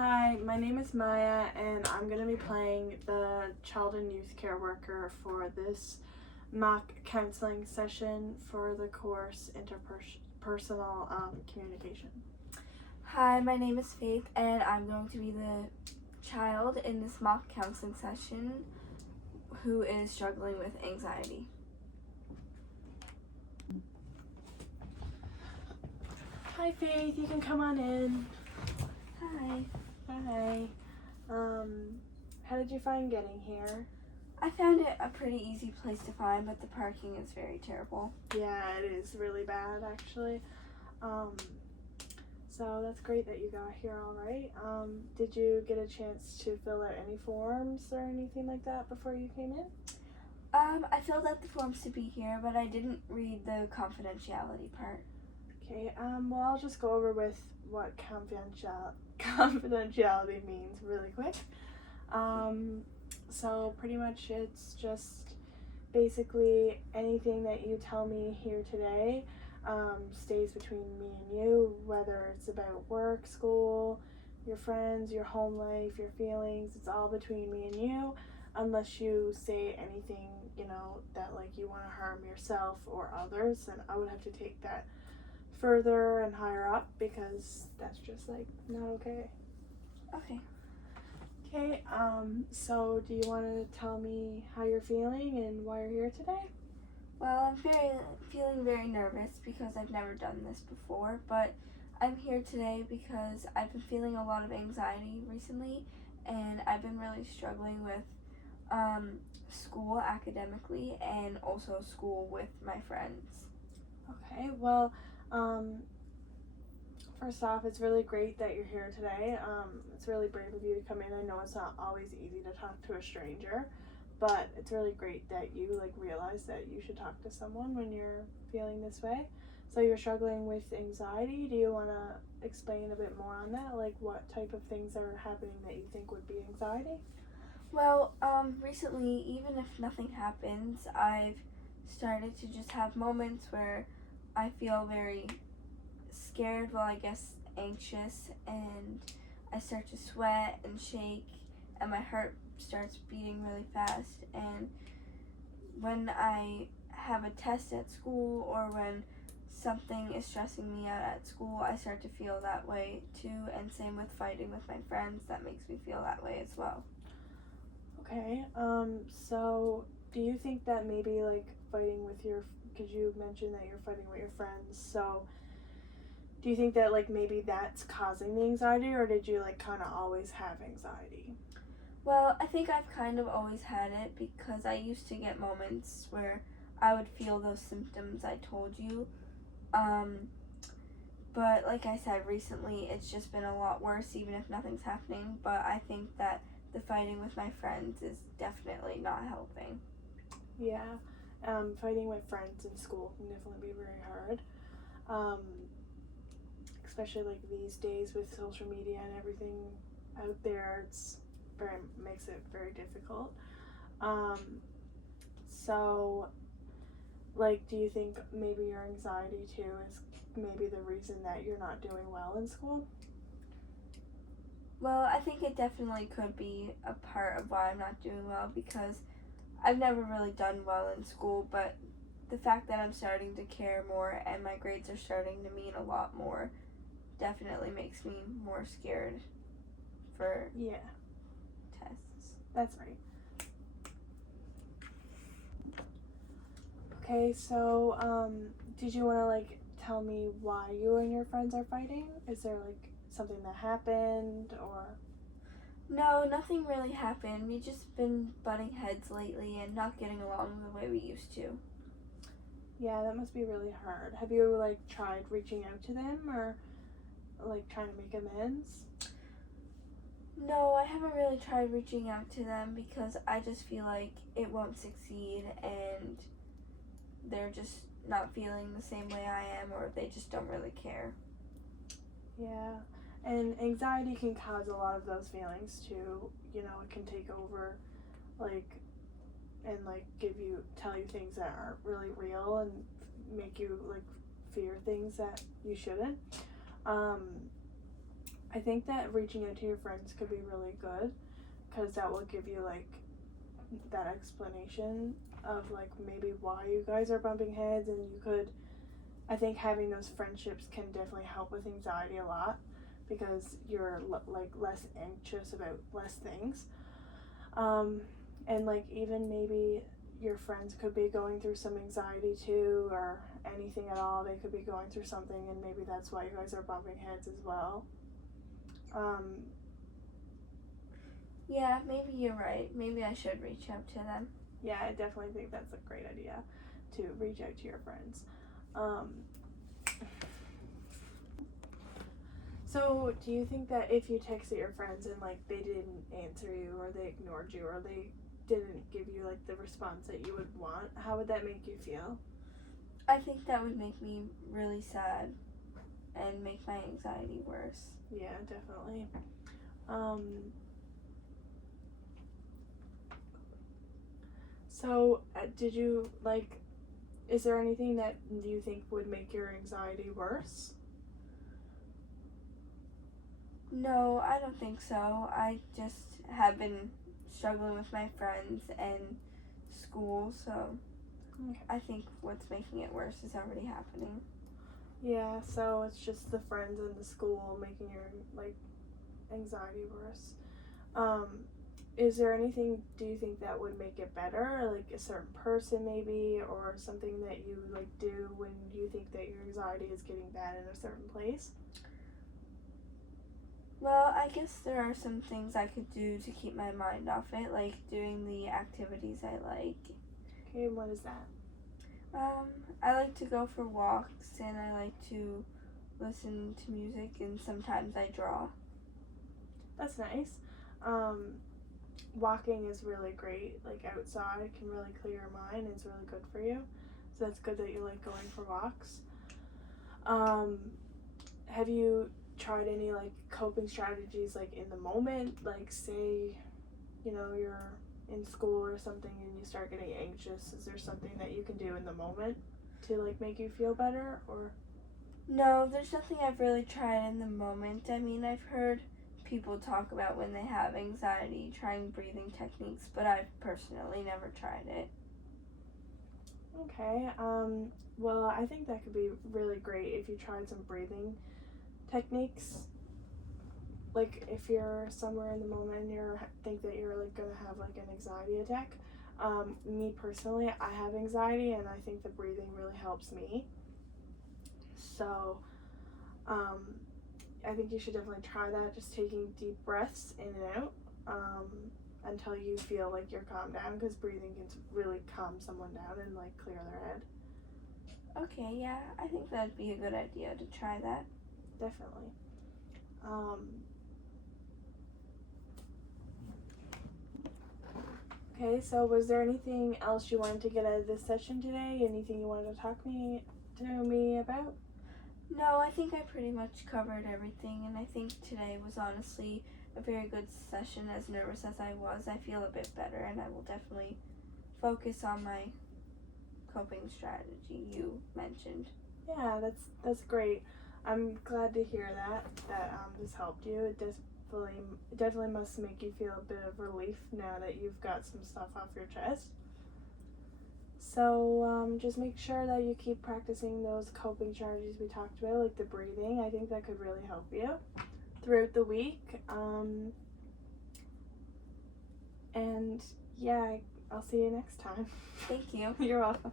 Hi, my name is Maya, and I'm going to be playing the child and youth care worker for this mock counseling session for the course interpersonal communication. Hi, my name is Faith, and I'm going to be the child in this mock counseling session who is struggling with anxiety. Hi, Faith. You can come on in. Hi. Hi. How did you find getting here? I found it a pretty easy place to find, but the parking is very terrible. Yeah, it is really bad, actually. So that's great that you got here all right. Did you get a chance to fill out any forms or anything like that before you came in? I filled out the forms to be here, but I didn't read the confidentiality part. Okay, well, I'll just go over with what confidentiality means really quick. So pretty much it's just basically anything that you tell me here today stays between me and you, whether it's about work, school, your friends, your home life, your feelings. It's all between me and you, unless you say anything, that like you want to harm yourself or others, and I would have to take that further and higher up because that's just like not okay. Okay. Okay, so do you want to tell me how you're feeling and why you're here today? Well, I'm feeling very nervous because I've never done this before, but I'm here today because I've been feeling a lot of anxiety recently, and I've been really struggling with school academically and also school with my friends. Okay, well, first off, it's really great that you're here today. It's really brave of you to come in. I know it's not always easy to talk to a stranger, but it's really great that you realize that you should talk to someone when you're feeling this way. So you're struggling with anxiety. Do you want to explain a bit more on that? Like what type of things are happening that you think would be anxiety? Well, recently, even if nothing happens, I've started to just have moments where I feel very scared, well, I guess anxious, and I start to sweat and shake, and my heart starts beating really fast. And when I have a test at school or when something is stressing me out at school, I start to feel that way too, and same with fighting with my friends, that makes me feel that way as well. Okay, so do you think that maybe fighting with because you mentioned that you're fighting with your friends, so do you think that maybe that's causing the anxiety, or did you kind of always have anxiety? Well, I think I've kind of always had it because I used to get moments where I would feel those symptoms I told you. But like I said, recently it's just been a lot worse, even if nothing's happening. But I think that the fighting with my friends is definitely not helping. Yeah, fighting with friends in school can definitely be very hard. Especially these days with social media and everything out there, makes it very difficult. So do you think maybe your anxiety too is maybe the reason that you're not doing well in school? Well, I think it definitely could be a part of why I'm not doing well because I've never really done well in school, but the fact that I'm starting to care more and my grades are starting to mean a lot more definitely makes me more scared for tests. That's right. Okay, so did you want to tell me why you and your friends are fighting? Is there something that happened, or? No, nothing really happened. We've just been butting heads lately and not getting along the way we used to. Yeah, that must be really hard. Have you tried reaching out to them or trying to make amends? No, I haven't really tried reaching out to them because I just feel like it won't succeed and they're just not feeling the same way I am, or they just don't really care. Yeah, and anxiety can cause a lot of those feelings too. It can take over, and tell you things that aren't really real and make you fear things that you shouldn't. I think that reaching out to your friends could be really good because that will give you like that explanation of like maybe why you guys are bumping heads, and you could, I think having those friendships can definitely help with anxiety a lot because you're like less anxious about less things. And like even maybe your friends could be going through some anxiety too, or anything at all. They could be going through something, and maybe that's why you guys are bumping heads as well. Yeah, maybe you're right. Maybe I should reach out to them. Yeah, I definitely think that's a great idea to reach out to your friends. So, do you think that if you texted your friends and like they didn't answer you, or they ignored you, or they didn't give you like the response that you would want, how would that make you feel? I think that would make me really sad and make my anxiety worse. Yeah, definitely. So, did you like? Is there anything that you think would make your anxiety worse? No, I don't think so. I just have been struggling with my friends and school, so Okay. I think what's making it worse is already happening. Yeah, so it's just the friends and the school making your like anxiety worse. Is there anything do you think that would make it better? Like a certain person maybe, or something that you like do when you think that your anxiety is getting bad in a certain place? Well, I guess there are some things I could do to keep my mind off it, like doing the activities I like. Okay, and what is that? I like to go for walks and I like to listen to music and sometimes I draw. That's nice. Walking is really great. Like outside can really clear your mind. It's really good for you. So that's good that you like going for walks. Have you tried any like coping strategies like in the moment? Like say, you're in school or something and you start getting anxious. Is there something that you can do in the moment to like make you feel better, or? No, there's nothing I've really tried in the moment. I mean, I've heard people talk about when they have anxiety trying breathing techniques, but I've personally never tried it. Okay. Well, I think that could be really great if you tried some breathing techniques. Like if you're somewhere in the moment and you think that you're like gonna have like an anxiety attack. Me personally, I have anxiety, and I think the breathing really helps me. So, I think you should definitely try that. Just taking deep breaths in and out until you feel like you're calmed down, because breathing can really calm someone down and like clear their head. Okay, yeah, I think that'd be a good idea to try that. Definitely. Okay, so was there anything else you wanted to get out of this session today? Anything you wanted to talk to me about? No, I think I pretty much covered everything, and I think today was honestly a very good session. As nervous as I was, I feel a bit better, and I will definitely focus on my coping strategy you mentioned. Yeah, that's great. I'm glad to hear that this helped you. It definitely must make you feel a bit of relief now that you've got some stuff off your chest. So just make sure that you keep practicing those coping strategies we talked about, like the breathing. I think that could really help you throughout the week. And yeah, I'll see you next time. Thank you. You're welcome.